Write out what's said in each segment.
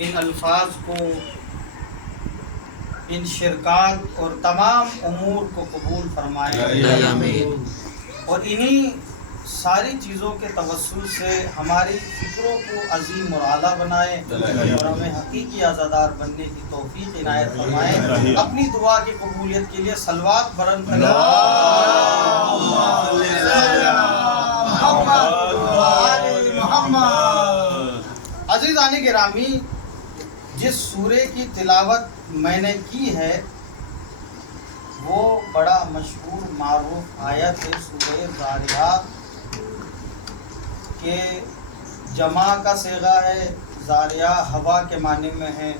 ان الفاظ کو، ان شرکات اور تمام امور کو قبول فرمائے آمین۔ اور انہی ساری چیزوں کے توسل سے ہماری فکروں کو عظیم اور اعلیٰ بنائے اور ہمیں حقیقی عزادار بننے کی توفیق عنایت فرمائے۔ اپنی دعا کی قبولیت کے لیے صلوات بلند کریں۔ عزیزان گرامی، جس سورے کی تلاوت میں نے کی ہے وہ بڑا مشہور معروف آیت ہے سورہ ذاریات کہ جمع کا صیغہ ہے، ذاریہ ہوا کے معنی میں ہے۔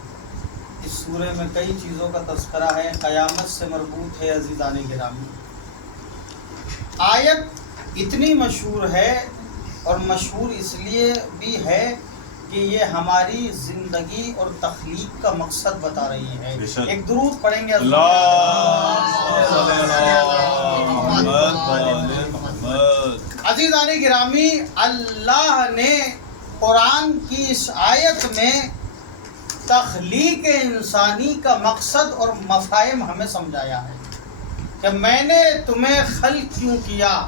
اس سورے میں کئی چیزوں کا تذکرہ ہے، قیامت سے مربوط ہے۔ عزیزان گرامی، آیت اتنی مشہور ہے اور مشہور اس لیے بھی ہے کہ یہ ہماری زندگی اور تخلیق کا مقصد بتا رہی ہے۔ ایک درود پڑھیں گے عزیزان گرامی، اللہ نے قرآن کی اس آیت میں تخلیق انسانی کا مقصد اور مفاہیم ہمیں سمجھایا ہے کہ میں نے تمہیں خلق کیوں کیا۔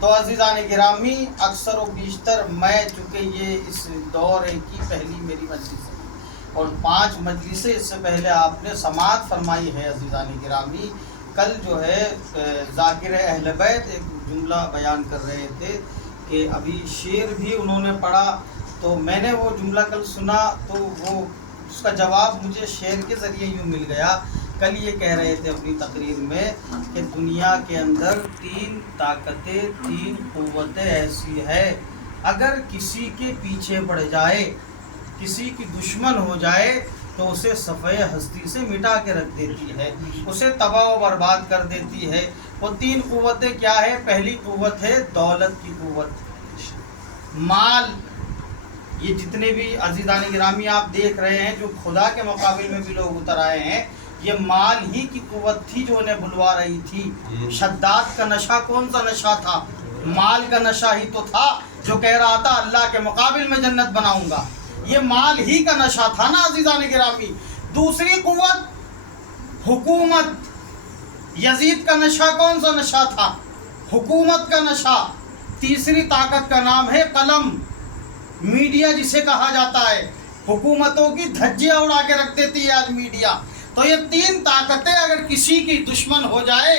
تو عزیزان گرامی، اکثر و بیشتر میں چونکہ یہ اس دور کی پہلی میری مجلس ہے اور 5 مجلسیں اس سے پہلے آپ نے سماعت فرمائی ہے۔ عزیزان گرامی، کل جو ہے ذاکر اہل بیت ایک جملہ بیان کر رہے تھے کہ ابھی شعر بھی انہوں نے پڑھا، تو میں نے وہ جملہ کل سنا تو وہ اس کا جواب مجھے شعر کے ذریعے یوں مل گیا۔ کل یہ کہہ رہے تھے اپنی تقریر میں کہ دنیا کے اندر 3 طاقتیں، 3 قوتیں ایسی ہے، اگر کسی کے پیچھے پڑ جائے، کسی کی دشمن ہو جائے تو اسے صفحہ ہستی سے مٹا کے رکھ دیتی ہے، اسے تباہ و برباد کر دیتی ہے۔ وہ 3 قوتیں کیا ہے؟ پہلی قوت ہے دولت کی قوت، مال۔ یہ جتنے بھی عزیزان گرامی آپ دیکھ رہے ہیں جو خدا کے مقابل میں بھی لوگ اتر آئے ہیں، یہ مال ہی کی قوت تھی جو انہیں بلوا رہی تھی۔ شداد کا نشہ کون سا نشہ تھا؟ مال کا نشہ ہی تو تھا جو کہہ رہا تھا اللہ کے مقابل میں جنت بناؤں گا۔ یہ مال ہی کا نشہ تھا نا عزیزان گرامی۔ دوسری قوت حکومت، یزید کا نشہ کون سا نشہ تھا؟ حکومت کا نشہ۔ تیسری طاقت کا نام ہے قلم، میڈیا جسے کہا جاتا ہے، حکومتوں کی دھجیاں اڑا کے رکھ دیتی ہے آج میڈیا۔ تو یہ 3 طاقتیں اگر کسی کی دشمن ہو جائے،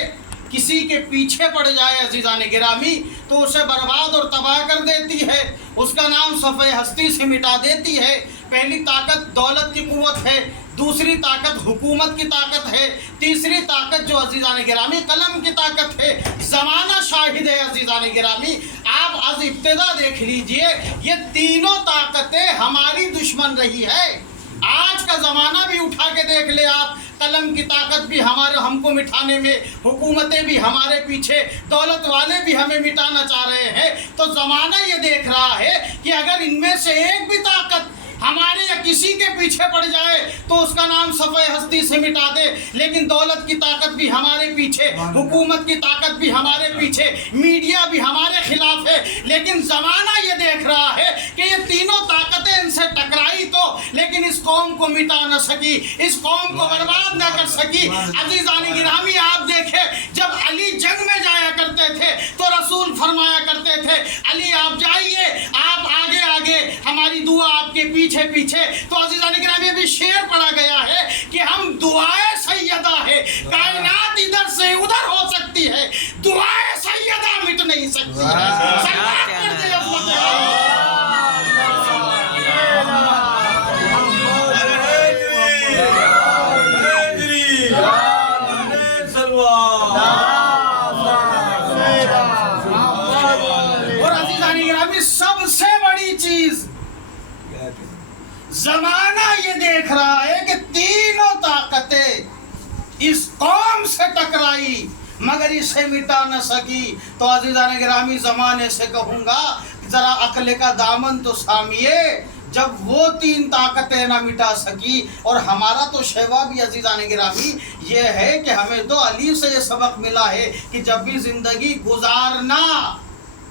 کسی کے پیچھے پڑ جائے عزیزان گرامی، تو اسے برباد اور تباہ کر دیتی ہے، اس کا نام صفحہ ہستی سے مٹا دیتی ہے۔ پہلی طاقت دولت کی قوت ہے، دوسری طاقت حکومت کی طاقت ہے، تیسری طاقت جو عزیزان گرامی قلم کی طاقت ہے۔ زمانہ شاہد ہے عزیزان گرامی، آپ از ابتدا دیکھ لیجئے، یہ تینوں طاقتیں ہماری دشمن رہی ہے۔ آج کا زمانہ بھی اٹھا کے دیکھ لے آپ، قلم کی طاقت بھی ہم کو مٹھانے میں، حکومتیں بھی ہمارے پیچھے، دولت والے بھی ہمیں مٹانا چاہ رہے ہیں۔ تو زمانہ یہ دیکھ رہا ہے کہ اگر ان میں سے ایک بھی طاقت ہمارے یا کسی کے پیچھے پڑ جائے تو اس کا نام صفحہ ہستی سے مٹا دے۔ لیکن دولت کی طاقت بھی ہمارے پیچھے، حکومت کی طاقت بھی ہمارے پیچھے، میڈیا بھی ہمارے خلاف ہے۔ لیکن زمانہ یہ دیکھ رہا ہے کہ یہ تینوں طاقتیں ان سے ٹکرائی تو لیکن اس قوم کو مٹا نہ سکی، اس قوم کو برباد نہ کر سکی۔ عزیزان گرامی، آپ دیکھیں جب علی جنگ میں جایا کرتے تھے تو رسول فرمایا کرتے تھے علی آپ جائیے، آپ آگے آگے، ہماری دعا آپ کے پیچھے پیچھے۔ تو عزیزان گرامی ابھی شعر پڑھا گیا ہے کہ ہم دعائے سیدہ ہے، کائنات ادھر سے ادھر ہو سکتی ہے، دعائے سیدہ مٹ نہیں سکتی ہے۔ اور عزیزان گرامی، سب سے بڑی چیز زمانہ یہ دیکھ رہا ہے کہ تینوں طاقتیں اس قوم سے ٹکرائی مگر اسے مٹا نہ سکی۔ تو عزیزان گرامی، زمانے سے کہوں گا ذرا عقل کا دامن تو سامیے، جب وہ 3 طاقتیں نہ مٹا سکی۔ اور ہمارا تو شیوا بھی عزیزان گرامی یہ ہے کہ ہمیں تو علی سے یہ سبق ملا ہے کہ جب بھی زندگی گزارنا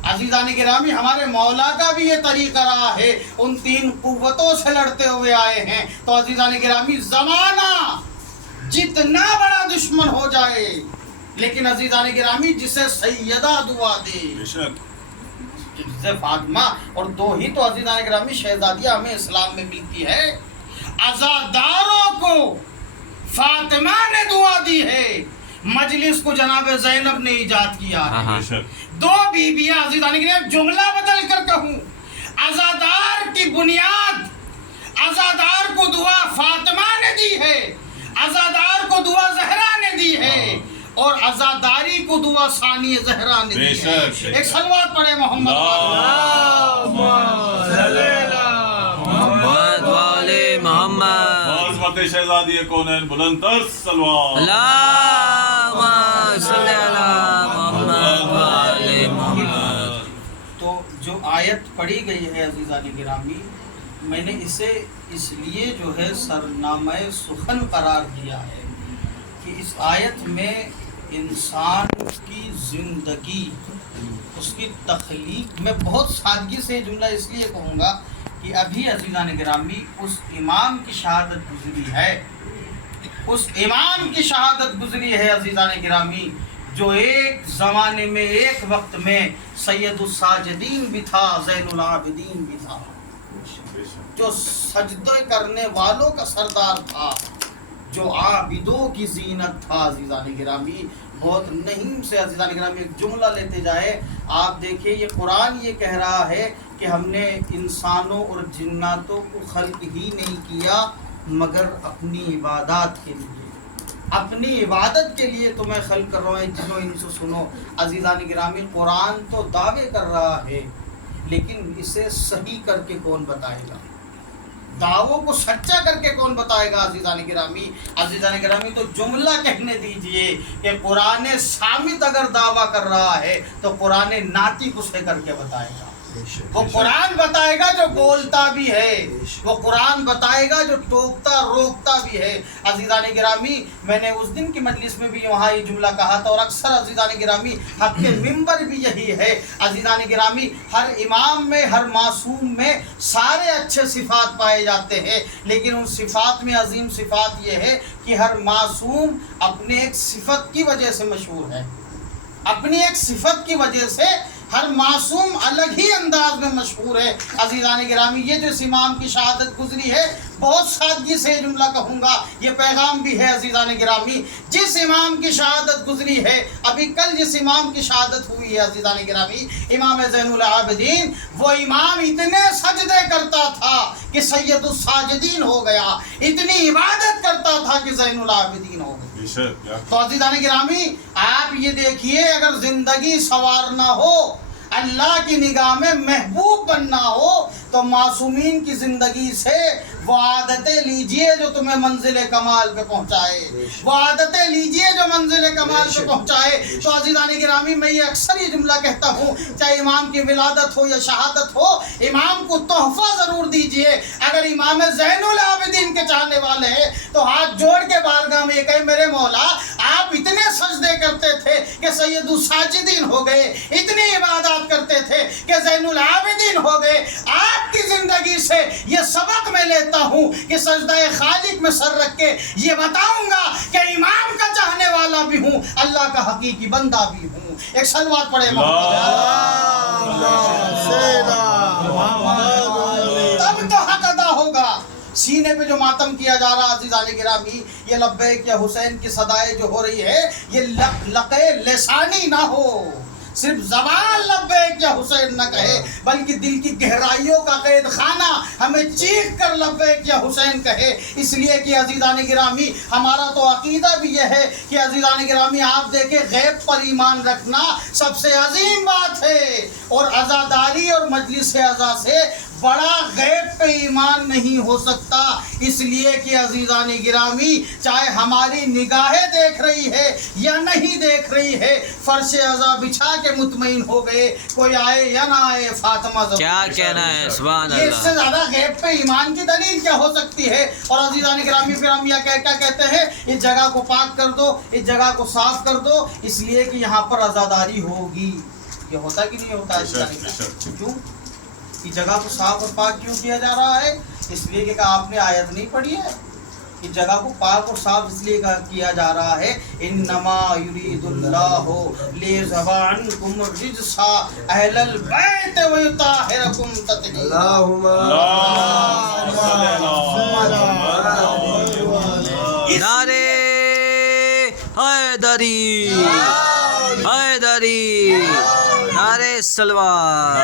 عزیزان گرامی ہمارے مولا کا بھی یہ طریقہ رہا ہے، ان 3 قوتوں سے لڑتے ہوئے آئے ہیں۔ تو عزیزان گرامی زمانہ جتنا بڑا دشمن ہو جائے، لیکن عزیزان گرامی جسے سیدہ دعا دے، جسے فاطمہ، اور 2 ہی تو عزیزان گرامی شہزادیاں ہمیں اسلام میں ملتی ہے، عزاداروں کو فاطمہ نے دعا دی ہے، مجلس کو جناب زینب نے ایجاد کیا ہے۔ 2 بیویاں عزیزان گرامی، جملہ بدل کر کہوں، عزادار کی بنیاد، عزادار کو دعا فاطمہ نے دی ہے، عزادار کو دعا زہرا نے دی ہے، اور عزاداری کو دعا ثانی زہرا نے دی ہے۔ ایک صلوات پڑھے محمد شہزادی کونین بلند تر صلوات۔ اللہم صلی علی محمد۔ تو جو آیت پڑھی گئی ہے عزیزان گرامی، میں نے اسے اس لیے جو ہے سرنامہ سخن قرار دیا ہے کہ اس آیت میں انسان کی زندگی، اس کی تخلیق، میں بہت سادگی سے جملہ اس لیے کہوں گا کہ ابھی عزیزان گرامی اس امام کی شہادت گزری ہے، اس امام کی شہادت گزری ہے عزیزان گرامی، جو ایک زمانے میں، ایک وقت میں سید الساجدین بھی تھا، زین العابدین بھی تھا، جو سجدے کرنے والوں کا سردار تھا، جو عابدوں کی زینت تھا عزیزان گرامی۔ بہت نہیم سے عزیزان گرامی ایک جملہ لیتے جائے، آپ دیکھیں یہ قرآن یہ کہہ رہا ہے کہ ہم نے انسانوں اور جناتوں کو خلق ہی نہیں کیا مگر اپنی عبادات کے لیے، اپنی عبادت کے لیے تمہیں خلق کر رہا ہے، جنو ان سے سنو۔ عزیزان گرامی قرآن تو دعوے کر رہا ہے، لیکن اسے صحیح کر کے کون بتائے گا؟ دعووں کو سچا کر کے کون بتائے گا عزیزان گرامی؟ عزیزان گرامی تو جملہ کہنے دیجئے کہ قرآن صامت اگر دعویٰ کر رہا ہے تو قرآن ناطق اسے کر کے بتائے گا۔ وہ قرآن بتائے گا جو بولتا بھی ہے، وہ قرآن بتائے گا جو ٹوکتا روکتا بھی ہے۔ عزیزان گرامی میں نے اس دن کی مجلس میں بھی وہاں یہ جملہ کہا تھا، اور اکثر عزیزان گرامی حق کے ممبر بھی یہی ہے۔ عزیزان گرامی ہر امام میں، ہر معصوم میں سارے اچھے صفات پائے جاتے ہیں، لیکن ان صفات میں عظیم صفات یہ ہے کہ ہر معصوم اپنے ایک صفت کی وجہ سے مشہور ہے، اپنی ایک صفت کی وجہ سے ہر معصوم الگ ہی انداز میں مشہور ہے۔ عزیزان گرامی یہ جو اس امام کی شہادت گزری ہے، بہت سادگی سے یہ جملہ کہوں گا، یہ پیغام بھی ہے عزیزان گرامی، جس امام کی شہادت گزری ہے، ابھی کل جس امام کی شہادت ہوئی ہے عزیزان گرامی، امام زین العابدین، وہ امام اتنے سجدے کرتا تھا کہ سید الساجدین ہو گیا، اتنی عبادت کرتا تھا کہ زین العابدین ہو گیا۔ تو عزیزان گرامی آپ یہ دیکھیے، اگر زندگی سنوارنا ہو، اللہ کی نگاہ میں محبوب بننا ہو، تو معصومین کی زندگی سے وہ عادتیں لیجئے جو تمہیں منزل کمال پہ پہنچائے، وہ عادتیں لیجئے جو منزل کمال پہ پہنچائے۔ تو عزیزان گرامی میں یہ اکثر یہ جملہ کہتا ہوں، چاہے امام کی ولادت ہو یا شہادت ہو، امام کو تحفہ ضرور دیجئے۔ اگر امام زین العابدین کے چاہنے والے ہیں تو ہاتھ جوڑ کے بارگاہ میں یہ کہیں، میرے مولا آپ اتنے سجدے کرتے تھے کہ سید الساجدین ہو گئے، اتنی عبادات کرتے تھے کہ زین العابدین ہو گئے، آپ کی زندگی سے یہ سبق میں لیتا ہوں کہ سجدہ خالق میں سر رکھ کے یہ بتاؤں گا کہ امام کا چاہنے والا بھی ہوں، اللہ کا حقیقی بندہ بھی ہوں۔ ایک صلوات پڑھے تب تو حق ادا ہوگا۔ سینے پہ جو ماتم کیا جا رہا عزیزان گرامی، یہ لبیک یا حسین کی صدائے جو ہو رہی ہے، یہ لقے لسانی نہ ہو، صرف زبان لبیک یا حسین نہ کہے، بلکہ دل کی گہرائیوں کا قید خانہ ہمیں چیخ کر لبیک یا حسین کہے۔ اس لیے کہ عزیزان گرامی ہمارا تو عقیدہ بھی یہ ہے کہ عزیزان گرامی آپ دیکھیں، غیب پر ایمان رکھنا سب سے عظیم بات ہے، اور عزاداری اور مجلس عزا سے بڑا غیب پہ ایمان نہیں ہو سکتا۔ اس لیے کہ عزیزان گرامی چاہے ہماری نگاہیں دیکھ رہی ہے یا نہیں دیکھ رہی ہے، فرش عزا بچھا کے مطمئن ہو گئے، کوئی آئے یا نہ آئے فاطمہ ضرور۔ کیا کہنا ہے، سبحان یہ اس سے اللہ۔ زیادہ غیب پہ ایمان کی دلیل کیا ہو سکتی ہے؟ اور عزیزان گرامی پھر ہم کیا کہتے ہیں، اس جگہ کو پاک کر دو، اس جگہ کو صاف کر دو، اس لیے کہ یہاں پر عزاداری ہوگی۔ یہ ہوتا کہ نہیں ہوتا ہے؟ بے شک۔ کیوں یہ جگہ کو صاف اور پاک کیوں کیا جا رہا ہے؟ اس لیے کہ آپ نے آیت نہیں پڑھی ہے، اس جگہ کو پاک اور صاف اس لیے کیا جا رہا ہے انما یرید اللہ لیذھب عنکم الرجس اہل البیت ویطہرکم تطہیرا۔ نعرے حیدری، حیدری، نعرے سلوات۔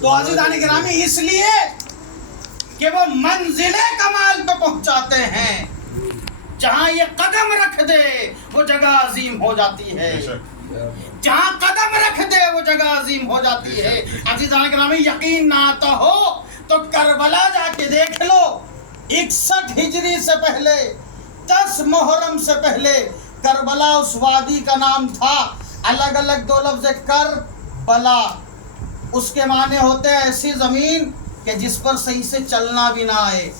تو عزیزان گرامی اس لیے کہ وہ منزل کمال پہ پہنچاتے ہیں، جہاں یہ قدم رکھ دے وہ جگہ عظیم ہو جاتی ہے، جہاں قدم رکھ دے وہ جگہ عظیم ہو جاتی ہے۔ عزیزان گرامی یقین نہ آتا ہو تو کربلا جا کے دیکھ لو، 61 ہجری سے پہلے 10 محرم سے پہلے کربلا اس وادی کا نام تھا۔ الگ الگ دو لفظ کربلا، اس کے معنی ہوتے ہیں ایسی زمین کہ جس پر صحیح سے چلنا بھی نہ آئے،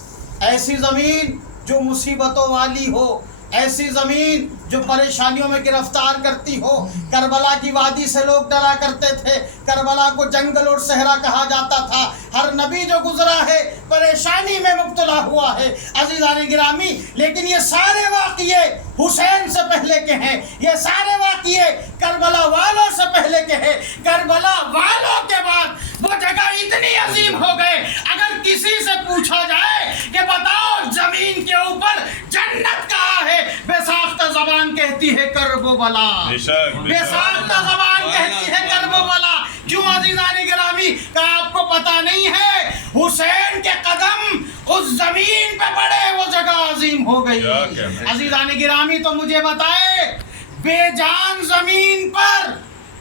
ایسی زمین جو مصیبتوں والی ہو، ایسی زمین جو پریشانیوں میں گرفتار کرتی ہو۔ کربلا کی وادی سے لوگ ڈرا کرتے تھے، کربلا کو جنگل اور صحرا کہا جاتا تھا۔ ہر نبی جو گزرا ہے پریشانی میں مبتلا ہوا ہے عزیزان گرامی، لیکن یہ سارے واقعے حسین سے پہلے کے ہیں، یہ سارے واقعے کربلا والوں سے پہلے کے ہیں۔ کربلا والوں کے بعد وہ جگہ اتنی عظیم ہو گئے، اگر کسی سے پوچھا جائے کہ بتاؤ زمین کے اوپر جنت کہاں ہے، بے ساختہ زبان کہتی ہے کرب و بلا، بے ساختہ زبان کہتی ہے کرب و بلا۔ کیوں عزیزان گرامی؟ کہ آپ کو پتہ نہیں ہے حسین کے قدم اس زمین پہ پڑے وہ جگہ عظیم ہو گئی۔ عزیزان گرامی تو مجھے بتائے، بے جان زمین پر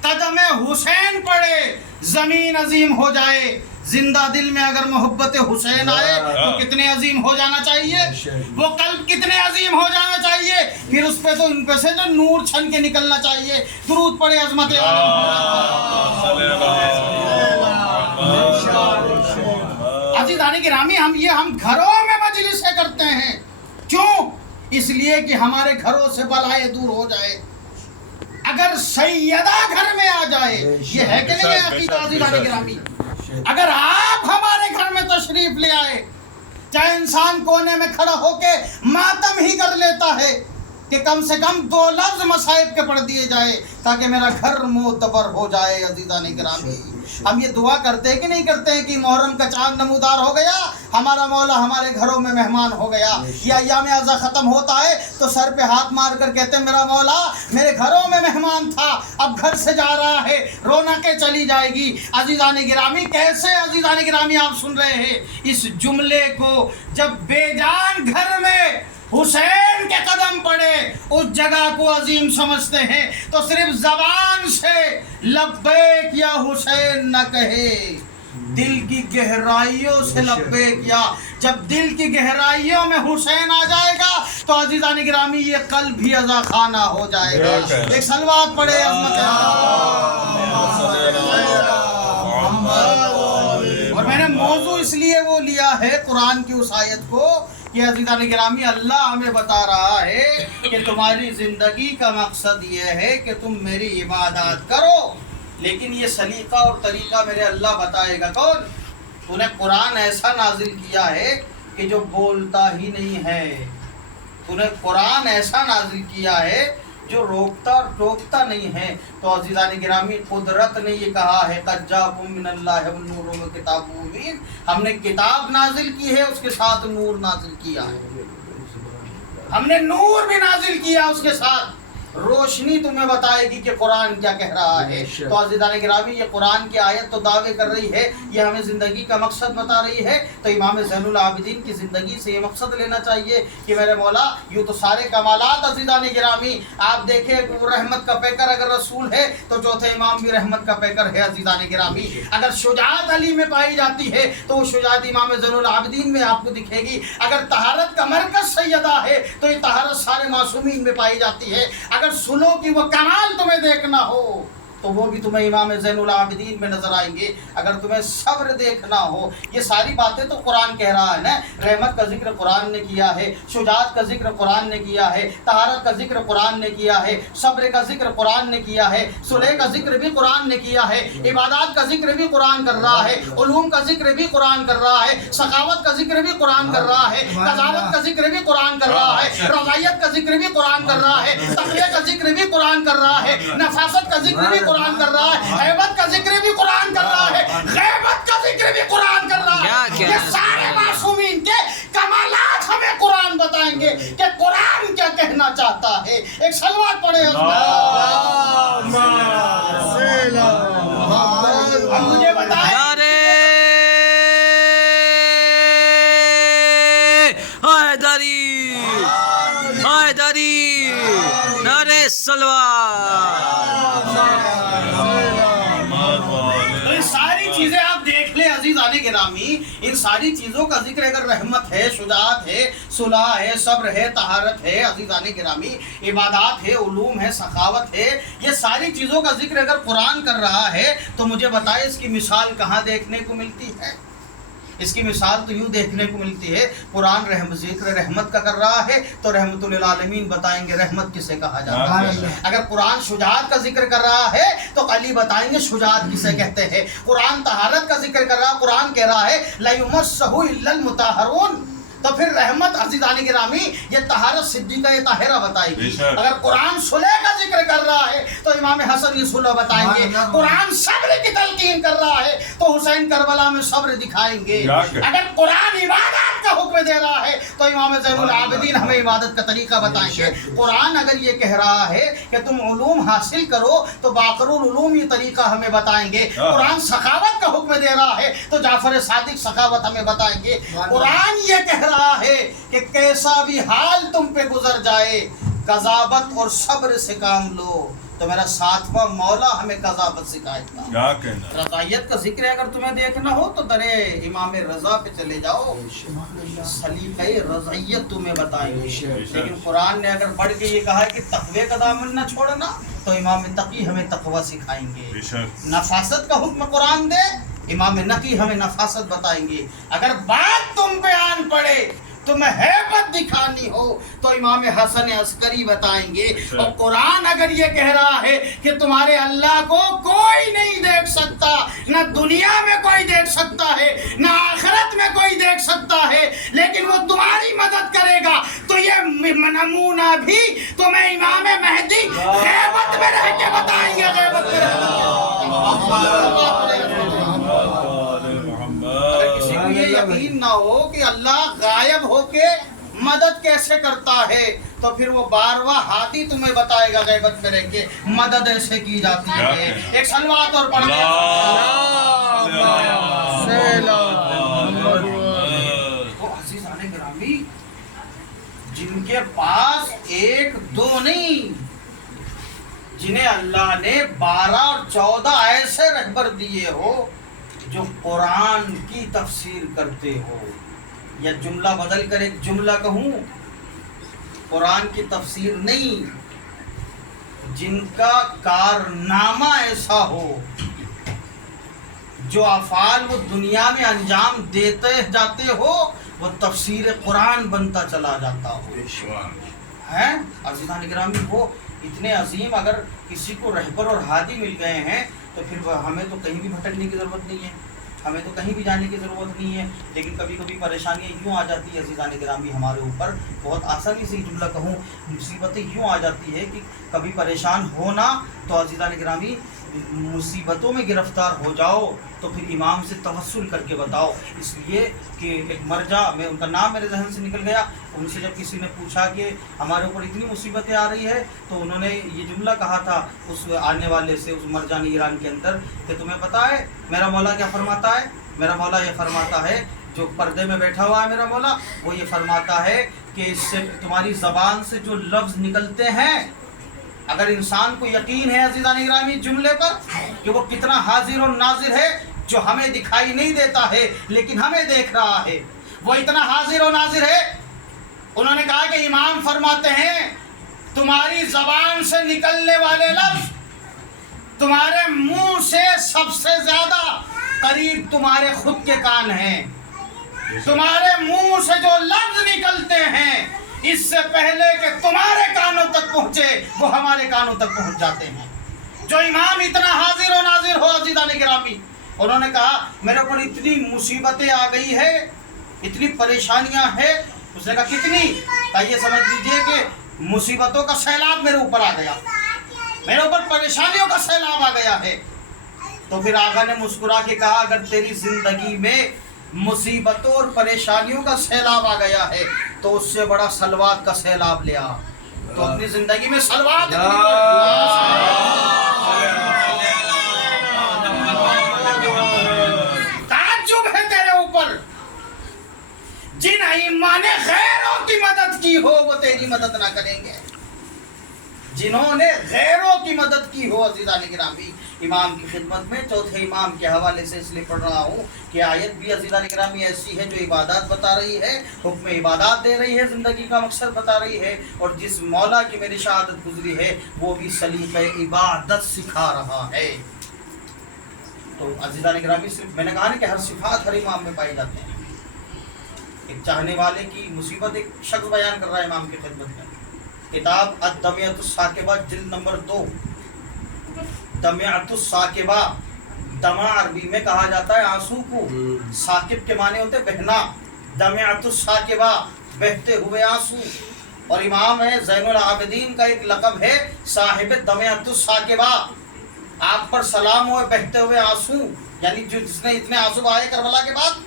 قدم حسین پڑے زمین عظیم ہو جائے، زندہ دل میں اگر محبت حسین آئے تو کتنے عظیم ہو جانا چاہیے، وہ قلب کتنے عظیم ہو جانا چاہیے، پھر اس پہ تو ان پہ سے جو نور چھن کے نکلنا چاہیے۔ درود پڑے عظمت عزیزان گرامی، ہم گھروں میں مجلسیں کرتے ہیں، کیوں؟ اس لیے کہ ہمارے گھروں سے بلائیں دور ہو جائے۔ اگر سیدہ گھر میں آ جائے، یہ ہے کہ نہیں عقیدہ عزیزان گرامی؟ اگر آپ ہمارے گھر میں تشریف لے آئے، چاہے انسان کونے میں کھڑا ہو کے ماتم ہی کر لیتا ہے کہ کم سے کم 2 لفظ مصائب کے پڑھ دیے جائے تاکہ میرا گھر معتبر ہو جائے۔ عزیزان گرامی، ہم یہ دعا کرتے ہیں کہ نہیں کرتے ہیں کہ محرم کا چاند نمودار ہو گیا، ہمارا مولا ہمارے گھروں میں مہمان ہو گیا، یا ایام اعضا ختم ہوتا ہے تو سر پہ ہاتھ مار کر کہتے ہیں میرا مولا میرے گھروں میں مہمان تھا، اب گھر سے جا رہا ہے، رونقیں چلی جائے گی۔ عزیزان گرامی، کیسے عزیزان گرامی آپ سن رہے ہیں اس جملے کو؟ جب بے جان گھر میں حسین کے قدم پڑے اس جگہ کو عظیم سمجھتے ہیں تو صرف زبان سے لبیک یا حسین نہ کہے، دل کی گہرائیوں سے لبیک یا، جب دل کی گہرائیوں میں حسین آ جائے گا تو عزیزان گرامی یہ قلب بھی عزا خانہ ہو جائے گا۔ ایک صلوات پڑھے عظمت۔ اور میں نے موضوع اس لیے وہ لیا ہے قرآن کی اس آیت کو کہ عزیزان گرامی اللہ ہمیں بتا رہا ہے کہ تمہاری زندگی کا مقصد یہ ہے کہ تم میری عبادات کرو، لیکن یہ سلیقہ اور طریقہ میرے اللہ بتائے گا کون؟ تو نے قرآن ایسا نازل کیا ہے کہ جو بولتا ہی نہیں ہے، تو نے قرآن ایسا نازل کیا ہے جو روکتا اور ٹوکتا نہیں ہے۔ تو عزیزان گرامی قدرت نے یہ کہا ہے قد جاءکم من اللہ والنور وکتاب مبین، ہم نے کتاب نازل کی ہے اس کے ساتھ نور نازل کیا ہے، ہم نے نور بھی نازل کیا اس کے ساتھ روشنی تمہیں بتائے گی کہ قرآن کیا کہہ رہا ہے۔ تو عزیزان گرامی یہ قرآن کی آیت تو دعوے کر رہی ہے، یہ ہمیں زندگی کا مقصد بتا رہی ہے، تو امام زین العابدین کی زندگی سے یہ مقصد لینا چاہیے کہ میرے مولا یوں تو سارے کمالات عزیزان گرامی آپ دیکھیں، رحمت کا پیکر اگر رسول ہے تو چوتھے امام بھی رحمت کا پیکر ہے عزیزان گرامی۔ اگر شجاعت علی میں پائی جاتی ہے تو وہ شجاعت امام زین العابدین میں آپ کو دکھے گی، اگر طہارت کا مرکز سیدہ ہے تو یہ طہارت سارے معصومین میں پائی جاتی ہے، اگر سلو کی وہ کمال تمہیں دیکھنا ہو تو وہ بھی تمہیں امام زین العابدین میں نظر آئیں گے. اگر تمہیں صبر دیکھنا ہو، یہ ساری باتیں تو قرآن کہہ رہا ہے نا. رحمت کا ذکر قرآن نے کیا ہے، شجاعت کا ذکر قرآن نے کیا ہے، طہارت کا ذکر قرآن نے کیا ہے، صبر کا ذکر قرآن نے کیا ہے، صلح کا ذکر بھی قرآن نے کیا ہے، عبادات کا ذکر بھی قرآن کر رہا ہے، علوم کا ذکر بھی قرآن کر رہا ہے، سخاوت کا ذکر بھی قرآن کر رہا ہے، قضاوت کا ذکر بھی قرآن کر رہا ہے، رضائیت کا ذکر بھی قرآن کر رہا ہے، تقوی کا ذکر بھی قرآن کر رہا ہے، نفاست کا ذکر بھی قرآن کر رہا ہے، ہیبت کا ذکر بھی قرآن کر رہا ہے، غیبت کا ذکر بھی قرآن کر رہا ہے. یہ سارے معصومین کے کمالات ہمیں قرآن بتائیں گے کہ قرآن کیا کہنا چاہتا ہے. ایک صلوات پڑھے مجھے بتائیں. حیدری، نعرہ سلوات. تو یہ ساری چیزیں آپ دیکھ لیں عزیزان گرامی. ان ساری چیزوں کا ذکر اگر رحمت ہے، شجاعت ہے، صلح ہے، صبر ہے، طہارت ہے عزیزان گرامی، عبادات ہے، علوم ہے، سخاوت ہے، یہ ساری چیزوں کا ذکر اگر قرآن کر رہا ہے تو مجھے بتائے اس کی مثال کہاں دیکھنے کو ملتی ہے؟ اس کی مثال تو یوں دیکھنے کو ملتی ہے، قرآن ذکر رحمت کا کر رہا ہے تو رحمت للعالمین بتائیں گے رحمت کسے کہا جاتا ہے. اگر قرآن شجاعت کا ذکر کر رہا ہے تو علی بتائیں گے شجاعت کسے کہتے ہیں. قرآن طہارت کا ذکر کر رہا ہے، قرآن کہہ رہا ہے لا یمسہ الا المطہرون. تو پھر رحمت عزیزان گرامی یہ طہارت صدیقہ طاہرہ بتائے گی. اگر قرآن صلح کا ذکر کر رہا ہے تو امام حسن یہ صلح بتائیں گے. قرآن صبر کی تلقین کر رہا ہے تو حسین کربلا میں صبر دکھائیں گے. اگر قرآن عبادات کا حکم دے رہا ہے تو امام زین العابدین ہمیں عبادت کا طریقہ بتائیں گے. قرآن اگر یہ کہہ رہا ہے کہ تم علوم حاصل کرو تو باقر العلوم یہ طریقہ ہمیں بتائیں گے. قرآن سخاوت کا حکم دے رہا ہے تو جعفر صادق سخاوت ہمیں بتائیں گے. قرآن یہ کہہ رہا ہے کہ کیسا بھی حال تم پہ گزر جائے قضاوت اور صبر سے کام لو. تو میرا ساتواں مولا ہمیں قضاوت سکھائے گا. رضائیت کا ذکر ہے اگر تمہیں دیکھنا ہو تو درے امام رضا پہ چلے جاؤ، سلیقہ رضائیت تمہیں بتائیں گے. لیکن قرآن نے اگر پڑھ کے یہ کہا ہے کہ تقوی کا دامن نہ چھوڑنا تو امام تقی ہمیں تقوی سکھائیں گے. نفاست کا حکم قرآن دے، امام نقی ہمیں نفاست بتائیں گے. اگر بات تم پہ آن پڑے تمہیں ہیبت دکھانی ہو تو امام حسن عسکری بتائیں گے. اور قرآن اگر یہ کہہ رہا ہے کہ تمہارے اللہ کو کوئی نہیں دیکھ سکتا، نہ دنیا میں کوئی دیکھ سکتا ہے نہ آخرت میں کوئی دیکھ سکتا ہے، لیکن وہ تمہاری مدد کرے گا، تو یہ نمونہ بھی تمہیں امام مہدی غیبت میں رہ کے بتائیں گے. غیبت میں رہ کسی کو یہ یقین نہ ہو کہ اللہ غائب ہو کے مدد کیسے کرتا ہے تو پھر وہ 12واں ہاتھی تمہیں بتائے گا غیبت میں رہ کے مدد ایسے کی جاتی ہے. ایک صلوات اور پڑھ لیں. وہ عزیزان گرامی جن کے پاس ایک دو نہیں، جنہیں اللہ نے 12 اور 14 ایسے رہبر دیے ہو جو قرآن کی تفسیر کرتے ہو. یا جملہ بدل کر ایک جملہ کہوں، قرآن کی تفسیر نہیں، جن کا کارنامہ ایسا ہو، جو افعال وہ دنیا میں انجام دیتے جاتے ہو وہ تفسیر قرآن بنتا چلا جاتا ہو. ہیں عزیزان گرامی وہ اتنے عظیم اگر کسی کو رہبر اور ہادی مل گئے ہیں تو پھر ہمیں تو کہیں بھی بھٹکنے کی ضرورت نہیں ہے، ہمیں تو کہیں بھی جانے کی ضرورت نہیں ہے. لیکن کبھی کبھی پریشانیاں یوں آ جاتی ہے عزیزان گرامی ہمارے اوپر، بہت آسانی سے جملہ کہوں، مصیبتیں یوں آ جاتی ہے کہ کبھی پریشان ہونا تو عزیزان گرامی مصیبتوں میں گرفتار ہو جاؤ تو پھر امام سے توسل کر کے بتاؤ. اس لیے کہ ایک مرجع، میں ان کا نام میرے ذہن سے نکل گیا، ان سے جب کسی نے پوچھا کہ ہمارے اوپر اتنی مصیبتیں آ رہی ہے تو انہوں نے یہ جملہ کہا تھا اس آنے والے سے، اس مرجع نے ایران کے اندر، کہ تمہیں پتہ ہے میرا مولا کیا فرماتا ہے؟ میرا مولا یہ فرماتا ہے، جو پردے میں بیٹھا ہوا ہے میرا مولا، وہ یہ فرماتا ہے کہ اس سے تمہاری زبان سے جو لفظ نکلتے ہیں، اگر انسان کو یقین ہے عزیزان گرامی جملے پر کہ وہ کتنا حاضر اور ناظر ہے، جو ہمیں دکھائی نہیں دیتا ہے لیکن ہمیں دیکھ رہا ہے، وہ اتنا حاضر و ناظر ہے. انہوں نے کہا کہ امام فرماتے ہیں تمہاری زبان سے نکلنے والے لفظ تمہارے منہ سے سب سے زیادہ قریب تمہارے خود کے کان ہیں. تمہارے منہ سے جو لفظ نکلتے ہیں اس سے پہلے کہ تمہارے کانوں تک پہنچے وہ ہمارے کانوں تک پہنچ جاتے ہیں. جو امام اتنا حاضر و ناظر ہو عزیزان گرامی، انہوں نے کہا میرے اوپر اتنی مصیبتیں آ گئی ہے، اتنی پریشانیاں ہیں. اس نے کہا کتنی؟ یہ سمجھ لیجئے کہ مصیبتوں کا سیلاب میرے اوپر آ گیا، میرے اوپر پریشانیوں کا سیلاب آ گیا ہے. تو پھر آقا نے مسکرا کے کہا اگر تیری زندگی میں مصیبتوں اور پریشانیوں کا سیلاب آ گیا ہے تو اس سے بڑا سلوات کا سیلاب لے آ. تو اپنی زندگی میں سلوات تعجب ہے تیرے اوپر. جن ائمہ نے غیروں کی مدد کی ہو وہ تیری مدد نہ کریں گے. جنہوں نے غیروں کی مدد کی ہو عزیزان گرامی. امام کی خدمت میں چوتھے امام کے حوالے سے اس لیے پڑھ رہا ہوں کہ آیت بھی عزیزان گرامی ایسی ہے جو عبادات بتا رہی ہے، حکم عبادات دے رہی ہے، زندگی کا مقصد بتا رہی ہے، اور جس مولا کی میری شہادت گزری ہے وہ بھی سلیقہ عبادت سکھا رہا ہے. تو عزیزان گرامی صرف میں نے کہا نا کہ ہر صفات ہر امام میں پائی جاتے ہیں. ایک چاہنے والے کی مصیبت ایک شخص بیان کر رہا ہے امام کی خدمت میں. کتاب الدمیۃ الثاقبہ جلد نمبر 2. دمیۃ الثاقبہ، دمع عربی میں کہا جاتا ہے آنسو کو، ثاقب کے معنی ہوتے بہنا. دمیۃ الثاقبہ بہتے ہوئے آنسو. اور امام ہے زین العابدین کا ایک لقب ہے صاحب دمیۃ الثاقبہ. آپ پر سلام ہوئے بہتے ہوئے آنسو، یعنی جس نے اتنے آنسو بہائے کربلا کے بعد.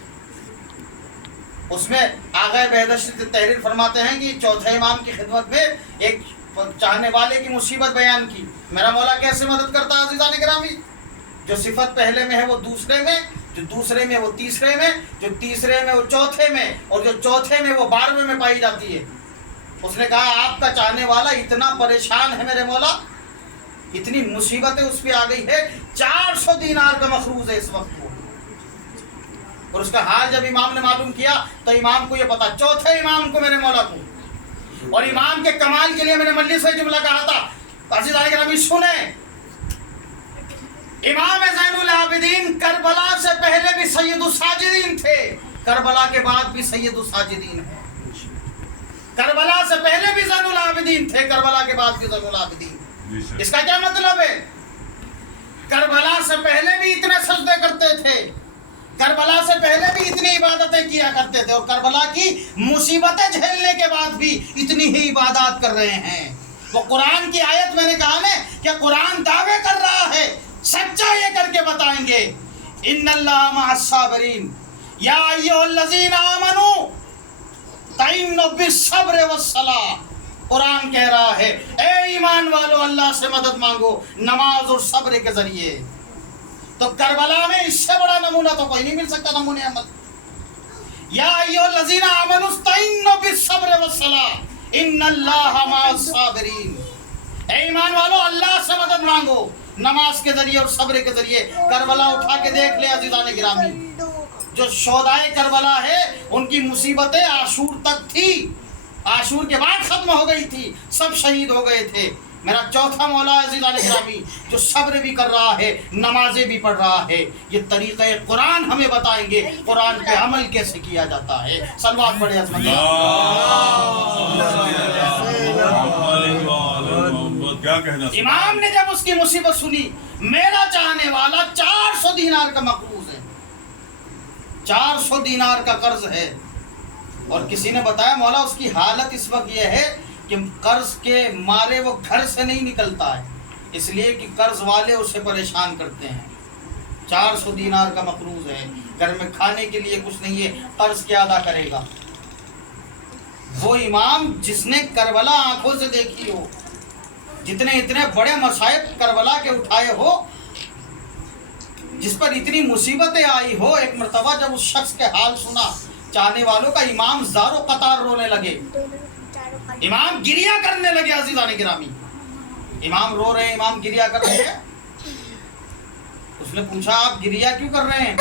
اس میں آغا بہداشت تحریر فرماتے ہیں کہ چوتھے امام کی خدمت میں ایک چاہنے والے کی مصیبت بیان کی. میرا مولا کیسے مدد کرتا ہے عزیزان گرامی؟ جو صفت پہلے میں ہے وہ دوسرے میں، جو دوسرے میں وہ تیسرے میں، جو تیسرے میں وہ چوتھے میں، اور جو چوتھے میں وہ 12ویں میں پائی جاتی ہے. اس نے کہا آپ کا چاہنے والا اتنا پریشان ہے میرے مولا، اتنی مصیبتیں اس پہ آ گئی ہے، 400 دینار کا مخروض ہے اس وقت وہ. اور اس کا حال جب امام نے معلوم کیا تو امام کو یہ پتا، چوتھے امام کو میرے مولا کو. اور امام کے کمال کے لیے میں نے مجلس سے جملہ کہا تھا، عزیزان گرامی سنیں. امام زین العابدین کربلا سے پہلے بھی سید الساجدین تھے، کربلا کے بعد بھی سید الساجدین ہیں. کربلا سے پہلے بھی زین العابدین تھے، کربلا کے بعد بھی زین العابدین. اس کا کیا مطلب ہے؟ کربلا سے پہلے بھی اتنے سجدے کرتے تھے، کربلا سے پہلے بھی اتنی عبادتیں کیا کرتے تھے، اور کربلا کی مصیبتیں جھیلنے کے بعد بھی اتنی ہی عبادات کر رہے ہیں. وہ قرآن کی آیت میں نے کہا نا کہ قرآن دعوے کر رہا ہے، سچا یہ کر کے بتائیں گے ان اللہ مع الصابرین یا ایھا الذین آمنوا تعینوا بالصبر والصلاۃ. قرآن کہہ رہا ہے اے ایمان والو اللہ سے مدد مانگو نماز اور صبر کے ذریعے. تو کربلا میں اس سے بڑا نمونہ تو کوئی نہیں مل سکتا نمونہ عمل. یا ایھا الذین آمنوا استعینوا بالصبر والصلاۃ ان اللہ مع الصابرین. اے ایمان والو اللہ سے مدد مانگو نماز کے ذریعے اور صبر کے ذریعے. کربلا اٹھا کے دیکھ لے عزیزان گرامی، جو شہدائے کربلا ہے ان کی مصیبتیں عاشور تک تھی، عاشور کے بعد ختم ہو گئی تھی، سب شہید ہو گئے تھے. میرا چوتھا مولا عزیزان گرامی جو صبر بھی کر رہا ہے، نمازیں بھی پڑھ رہا ہے. یہ طریقہ قرآن ہمیں بتائیں گے قرآن پہ عمل کیسے کیا جاتا ہے. صلوات پڑھے عظمت. امام نے جب اس کی مصیبت سنی، میرا چاہنے والا 400 دینار کا مقروض ہے، 400 دینار کا قرض ہے. اور کسی نے بتایا مولا اس کی حالت اس وقت یہ ہے کہ قرض کے مارے وہ گھر سے نہیں نکلتا ہے، اس لیے کہ قرض والے اسے پریشان کرتے ہیں. 400 دینار کا مقروض ہے، گھر میں کھانے کے لیے کچھ نہیں ہے، قرض کیا ادا کرے گا؟ وہ امام جس نے کربلا آنکھوں سے دیکھی ہو، جتنے اتنے بڑے مصائب کربلا کے اٹھائے ہو، جس پر اتنی مصیبتیں آئی ہو، ایک مرتبہ جب اس شخص کے حال سنا چاہنے والوں کا، امام زارو قطار رونے لگے، امام گریا کرنے لگے. عزیزان گرامی امام رو رہے ہیں، امام گریا کر رہے ہیں. اس نے پوچھا آپ گریا کیوں کر رہے ہیں؟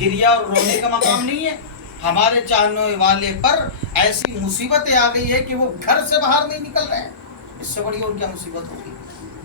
گریا اور رونے کا مقام نہیں ہے. ہمارے چاہنے والے پر ایسی مصیبتیں آ گئی ہے کہ وہ گھر سے باہر نہیں نکل رہے ہیں، اس سے بڑی اور کیا مصیبت ہوگی؟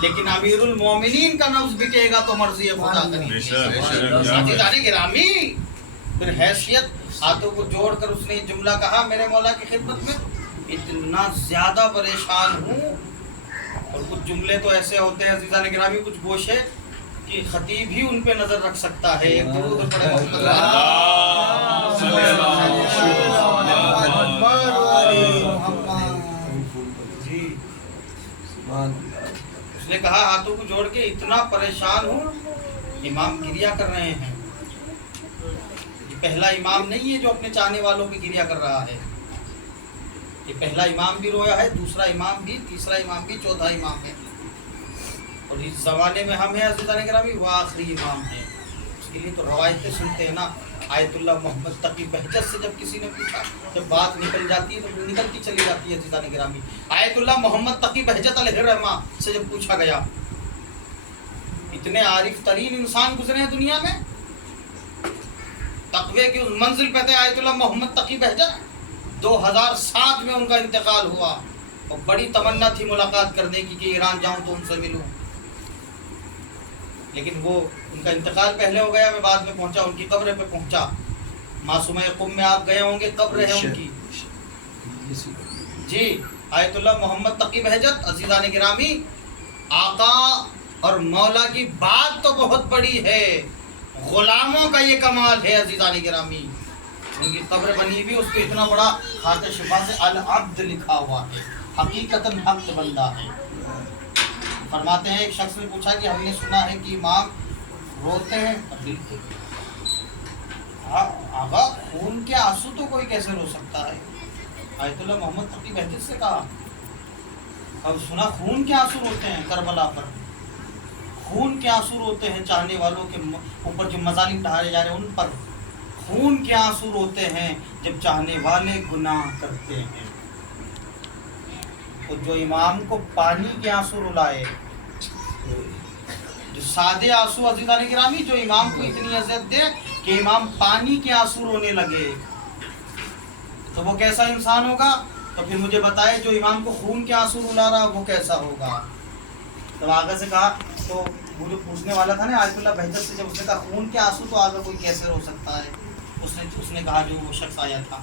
لیکن امیر المومنین کا نفس بکے گا تو مرضی خدا کرے. بے شک، بے شک. عزیزان گرامی، پھر حیثیت ہاتھوں کو جوڑ کر اس نے یہ جملہ کہا میرے مولا کی خدمت میں، اتنا زیادہ پریشان ہوں. اور کچھ جملے تو ایسے ہوتے ہیں عزیزان گرامی، کچھ گوشے کہ خطیب ہی ان پہ نظر رکھ سکتا ہے. ایک درود پڑھے محمد جی. اس نے کہا ہاتھوں کو جوڑ کے اتنا پریشان ہوں، امام گریا کر رہے ہیں. یہ پہلا امام نہیں ہے جو اپنے چاہنے والوں پہ گریا کر رہا ہے. یہ پہلا امام بھی رویا ہے، دوسرا امام بھی، تیسرا امام بھی، چوتھا امام ہے. اور اس زمانے میں ہم ہیں عزیزان گرامی، وہ آخری امام ہے. اس کے لیے تو روایتیں سنتے ہیں نا. آیت اللہ محمد تقی بہجت سے جب کسی نے پوچھا، جب بات نکل جاتی ہے تو نکلتی چلی جاتی ہے عزیزان گرامی. آیت اللہ محمد تقی بہجت علیہ الرحمہ سے جب پوچھا گیا، اتنے عارف ترین انسان گزرے ہیں دنیا میں، تقوی کی اس منزل پہ تھے آیت اللہ محمد تقی بہجت. 2007 میں ان کا انتقال ہوا اور بڑی تمنا تھی ملاقات کرنے کی کہ ایران جاؤں تو ان سے ملوں، لیکن وہ ان کا انتقال پہلے ہو گیا. میں بعد میں پہنچا، ان کی قبر پہ پہنچا. معصومہ قم میں آپ گئے ہوں گے، قبر ہے ان کی. جی آیت اللہ محمد تقی بہجت. عزیزان گرامی، آقا اور مولا کی بات تو بہت بڑی ہے، غلاموں کا یہ کمال ہے عزیزان گرامی. ان کی قبر بنی ہوئی، اس پہ اتنا بڑا خط شفا سے العبد لکھا ہوا ہے، حقیقتاً حق بندہ ہے. فرماتے ہیں ایک شخص نے پوچھا کہ ہم نے سنا ہے کہ امام روتے ہیں. آقا خون کے آنسو تو کوئی کیسے رو سکتا ہے؟ آیت اللہ محمد تقی بہجت سے کہا، اب سنا خون کے آنسو روتے ہیں کربلا پر، خون کے آنسو روتے ہیں چاہنے والوں کے اوپر جو مظالم ڈھائے جا رہے ہیں ان پر. خون کے آنسو روتے ہیں جب چاہنے والے گناہ کرتے ہیں. تو جو امام کو پانی کے آنسو رلائے، جو سادے آنسو عزیزان گرامی، جو امام کو اتنی عزت دے کہ امام پانی کے آنسو رونے لگے، تو وہ کیسا انسان ہوگا؟ تو پھر مجھے بتائے جو امام کو خون کے آنسو رلا رہا وہ کیسا ہوگا؟ تو آگے سے کہا، تو وہ جو پوچھنے والا تھا نا آیت اللہ بہجت سے، جب اس نے کہا خون کے آنسو تو آگے کوئی کیسے رو سکتا ہے، اس نے کہا جو وہ شخص آیا تھا،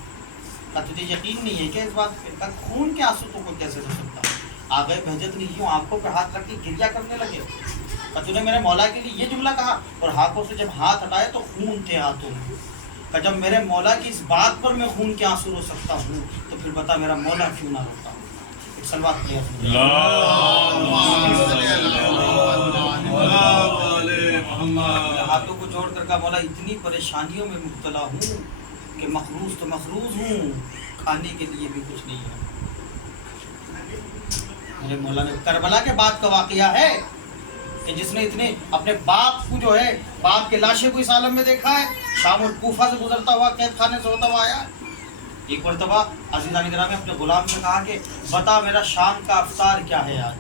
کہا تجھے یقین نہیں ہے کہ اس بات پہ؟ کہا خون کے آنسو تو کوئی کیسے رو سکتا ہے؟ آگے بہجت نے یوں آنکھوں پہ ہاتھ رکھ کے گریا کرنے لگے. کہا تو نے میرے مولا کے لیے یہ جملہ کہا، اور ہاتھوں سے جب ہاتھ ہٹائے تو خون تھے ہاتھوں میں. کہ جب میرے مولا کی اس بات پر میں خون کے آنسو رو سکتا ہوں تو پھر بتا میرا مولا کیوں نہ روتا ہوں. ایک سلوات پڑھیے. ہاتھوں کو جوڑ کر کہا مولا اتنی پریشانیوں میں مبتلا ہوں کہ مخروض تو مخروض ہوں، کھانے کے لیے بھی کچھ نہیں ہے. میرے مولا نے کربلا کے بعد کا واقعہ ہے کہ جس نے اتنے اپنے باپ کو جو ہے، باپ کے لاشے کو اس عالم میں دیکھا ہے، شام الکوفہ سے گزرتا ہوا قید خانے سے ہوتا ہوا آیا. ایک مرتبہ عزیزان گرامی اپنے غلام سے کہا کہ بتا میرا شام کا افطار کیا ہے، آج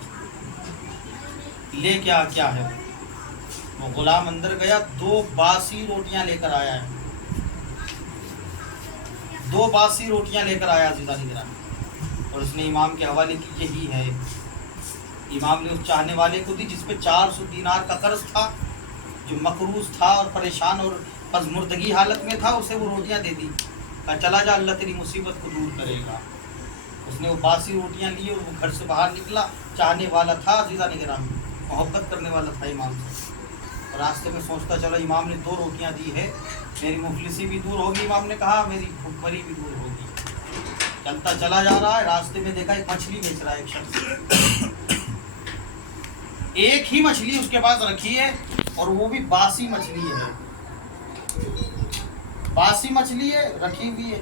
لے کیا کیا ہے. وہ غلام اندر گیا، 2 باسی روٹیاں لے کر آیا ہے، 2 باسی روٹیاں لے کر آیا عزیزان گرامی. اور اس نے امام کے حوالے کی یہی ہے. امام نے اس چاہنے والے کو دی جس پہ 400 دینار کا قرض تھا، جو مقروض تھا اور پریشان اور پزمردگی حالت میں تھا، اسے وہ روٹیاں دے دی. کہا چلا جا، اللہ تیری مصیبت کو دور کرے گا. اس نے وہ باسی روٹیاں لی اور وہ گھر سے باہر نکلا. چاہنے والا تھا عزیزان گرامی، محبت کرنے والا تھا امام سے. اور راستے میں سوچتا چلا امام نے 2 روٹیاں دی ہے، میری مفلسی بھی دور ہوگی. امام نے کہا میری بھوکمری بھی دور ہوگی. چلتا چلا جا رہا ہے، راستے میں دیکھا ایک مچھلی بیچ رہا ہے ایک شخص. ایک ہی مچھلی اس کے پاس رکھی ہے اور وہ بھی باسی مچھلی ہے، باسی مچھلی ہے رکھی ہوئی ہے.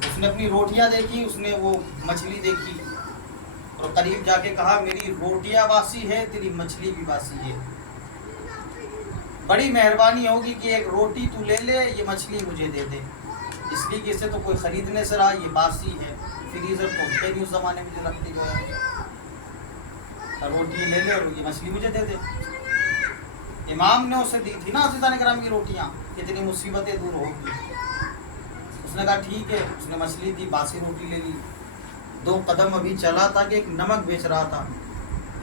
اس نے اپنی روٹیاں دیکھی، اس نے وہ مچھلی دیکھی اور قریب جا کے کہا میری روٹیاں باسی ہے، تیری مچھلی بھی باسی ہے. بڑی مہربانی ہوگی کہ ایک روٹی تو لے لے، یہ مچھلی مجھے دے دے، اس لیے کہ اسے تو کوئی خریدنے سے رہا، یہ باسی ہے. فریزر تو ہوتے نہیں اس زمانے میں جو رکھتے گئے. روٹی لے لے اور یہ مچھلی مجھے دے دے. امام نے اسے دی تھی نا عزیزان کرام کی روٹیاں، کتنی مصیبتیں دور ہوگی. اس نے کہا ٹھیک ہے. اس نے مچھلی دی، باسی روٹی لے لی. 2 قدم ابھی چلا تھا کہ ایک نمک بیچ رہا تھا.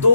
2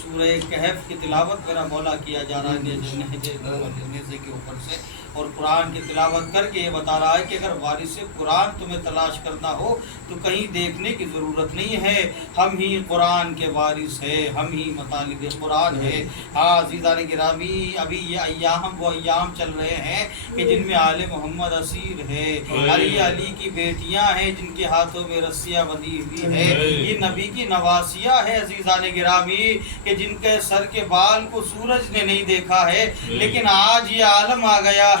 سورہ کہف کی تلاوت میرا مولا کیا جا رہا ہے نیزے کے اوپر سے، اور قرآن کی تلاوت کر کے یہ بتا رہا ہے کہ اگر وارث قرآن تمہیں تلاش کرنا ہو تو کہیں دیکھنے کی ضرورت نہیں ہے، ہم ہی قرآن کے وارث ہیں، ہم ہی مطالب قرآن ہے۔ عزیزان گرامی، ابھی یہ ایام وہ ایام چل رہے ہیں کہ جن میں آل محمد اسیر ہے، علی کی بیٹیاں ہیں جن کے ہاتھوں میں رسیاں بندھی ہوئی ہے، یہ نبی کی نواسیاں ہے عزیزان گرامی کہ جن کے سر کے بال کو سورج نے نہیں دیکھا ہے، لیکن آج یہ عالم آ گیا ہے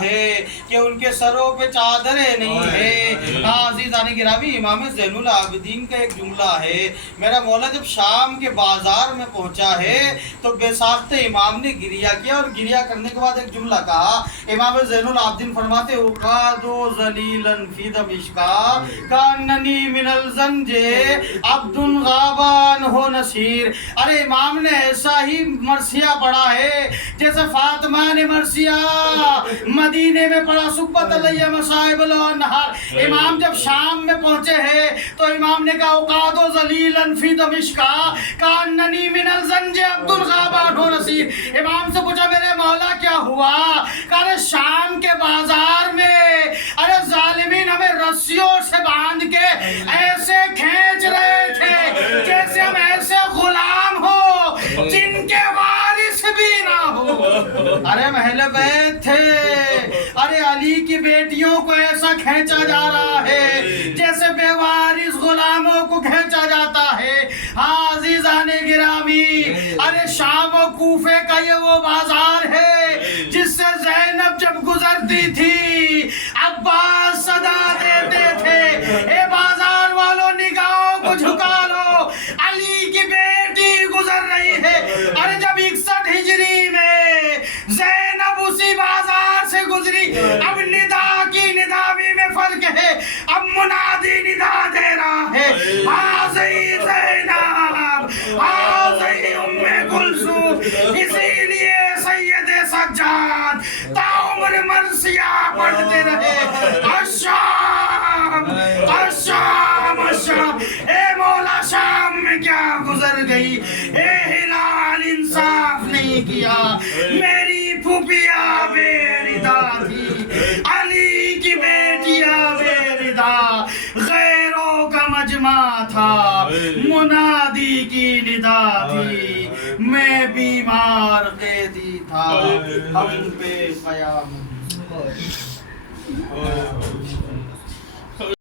کہ ان کے سروں پہ چادریں نہیں ہیں۔ عزیزان گرامی، امام زین العابدین کا ایک جملہ ہے، میرا مولا جب شام کے بازار میں پہنچا ہے تو بے ساختہ امام نے گریہ کیا، اور گریہ کرنے کے بعد ایک جملہ کہا۔ امام زین العابدین فرماتے اقاد ذلیلا فی دمشقا کاننی من الزنج عبد غابان ہو نصیر۔ ارے امام نے ایسا ہی مرثیہ پڑھا ہے جیسے فاطمہ نے مرثیہ مدینے میں پڑھا، سبت علیہ مصائب النہار۔ امام جب شام میں پہنچے ہیں تو امام نے کہا اقاد ذلیلا فی دمشقا کاننی من الزنج عبد غابان ہو نصیر۔ امام سے پوچھا میرے مولا کیا ہوا؟ کہ شام کے بازار میں ارے ظالمین ہمیں رسیوں سے باندھ کے ایسے کھینچ رہے تھے جیسے ہم ایسے غلام ہو جن کے وارث بھی نہ ہو۔ ارے محل بیت تھے، ارے علی کی بیٹیوں کو ایسا کھینچا جا رہا ہے جیسے بے وارث غلاموں کو کھینچا جاتا ہے۔ عزیزان گرامی، ارے شام و کوفے کا یہ وہ بازار ہے جس سے زینب جب گزرتی تھی عباس صدا دیتے تھے اے بازار والوں نگاہوں کو جھکا لو، علی کی بیٹی گزر رہی ہے۔ ارے جب 61 ہجری میں زینب اسی بازار سے گزری، اب ندا کی نداوی میں فرق ہے، اب منادی ندا دے رہا ہے حاضی زینب حاضی ام کلثوم۔ اسی لیے سید سجاد تاعمر مرثیہ پڑھتے رہے، الشام الشام الشام۔ اے مولا شام میں کیا گزر گئی، اے ہلال انصاف نہیں کیا۔ میری پھوپھیاں بے ردا تھی، علی کی بیٹیاں بے ردا، غیروں کا مجمع تھا، منادی کی ندا تھی، میں بیمار قیدی تھا، ہم پہ قیام